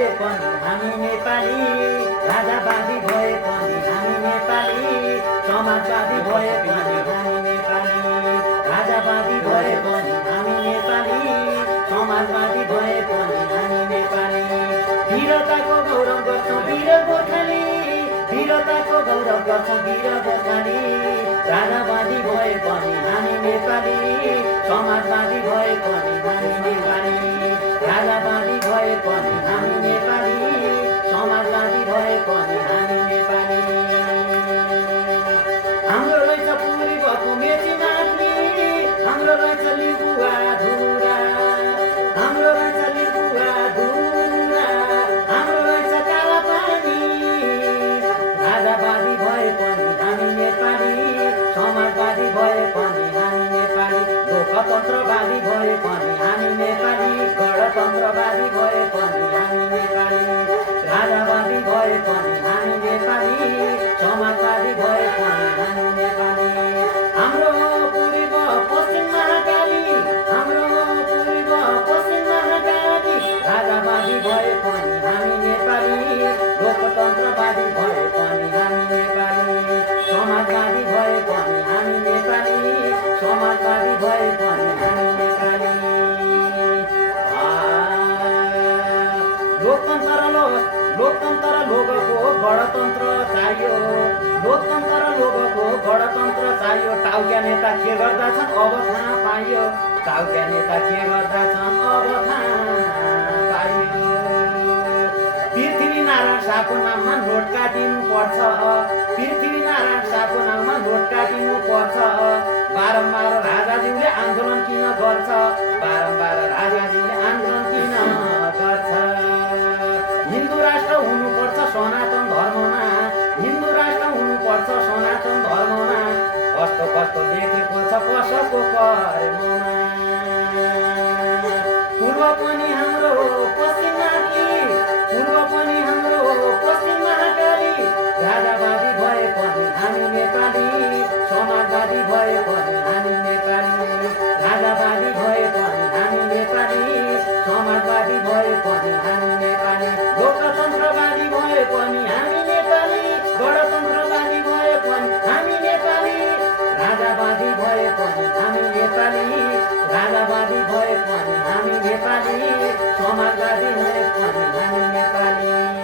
भए पनि हामी नेपाली, राजावादी भए पनि हामी नेपाली, समाजवादी भए पनि हामी नेपाली, राजावादी भए पनि हामी नेपाली, समाजवादी भए पनि हामी नेपाली। वीरताको गौरव गर्छौँ वीर गोर्खाली, वीरताको गौरव गर्छौँ वीर गोर्खाली, राजावादी भए पनि हामी नेपाली, समाजवादी भए पनि हामी नेपाली, राजावादी भए पनि हामी नेपाली, समाजवादी भए पनि हामी नेपाली। हाम्रो रहेछ पूर्वको मेची नाच्ने, हाम्रो रहेछ लिम्बुवा धुरा, हाम्रो रहेछ लिम्बुवा धुरा, हाम्रो रहेछ काला पानी, राजावादी भए पनि हामी नेपाली, समाजवादी भए पनि हामी नेपाली, लोकतन्त्रवादी भए पनि हामी नेपाली, गणतन्त्रवादी भए पनि हामी नेपाली, राजावादी भए पनि हामी नेपाली, समाजवादी भए पनि हामी नेपाली। हाम्रो पूर्व पश्चिम महाकाली, हाम्रो पूर्व पश्चिम महाकाली, राजावादी भए पनि हामी नेपाली, लोकतन्त्रवादी भए पनि हामी नेपाली, समाजवादी भए पनि हामी नेपाली, समाजवादी भए पनि हामी नेपाली। लोकतन्त्र लोगको गणतन्त्र चाहियो, लोकतन्त्र लोगको गणतन्त्र चाहियो। टाउक्या नेता के गर्दछन् अब थाहा पाइयो, टाउक्या नेता के गर्दछन् अब थाहा पाइयो। पृथ्वीनारायण शाहको नाममा नोट काटिनु पर्छ, पृथ्वीनारायण शाहको नाममा नोट काटिनु पर्छ। बारम्बार राजाज्यूले आन्दोलन किन गर्छ, बारम्बार राजाज्यूले आन्दोलन किन गर्छ। हिन्दू राष्ट्र हुनुपर्छ सनातन धर्ममा, हिन्दू राष्ट्र हुनुपर्छ सनातन धर्ममा, कस्तो कस्तो लेखेको छ कसको कर्ममा। पूर्व पनि हाम्रो पश्चिम माथि, पूर्व पनि हाम्रो पश्चिम महाकाली, राजावादी भए पनि हामी नेपाली, समाजवादी भए पनि हामी नेपाली, राजावादी भए पनि हामी नेपाली, समाजवादी भए पनि हामी नेपाली, लोकतन्त्रवादी भए पनि हामी नेपाली, गणतन्त्रवादी भए पनि हामी नेपाली, राजावादी भए पनि हामी नेपाली, राजावादी भए पनि हामी नेपाली, समाजवादी भए पनि हामी नेपाली।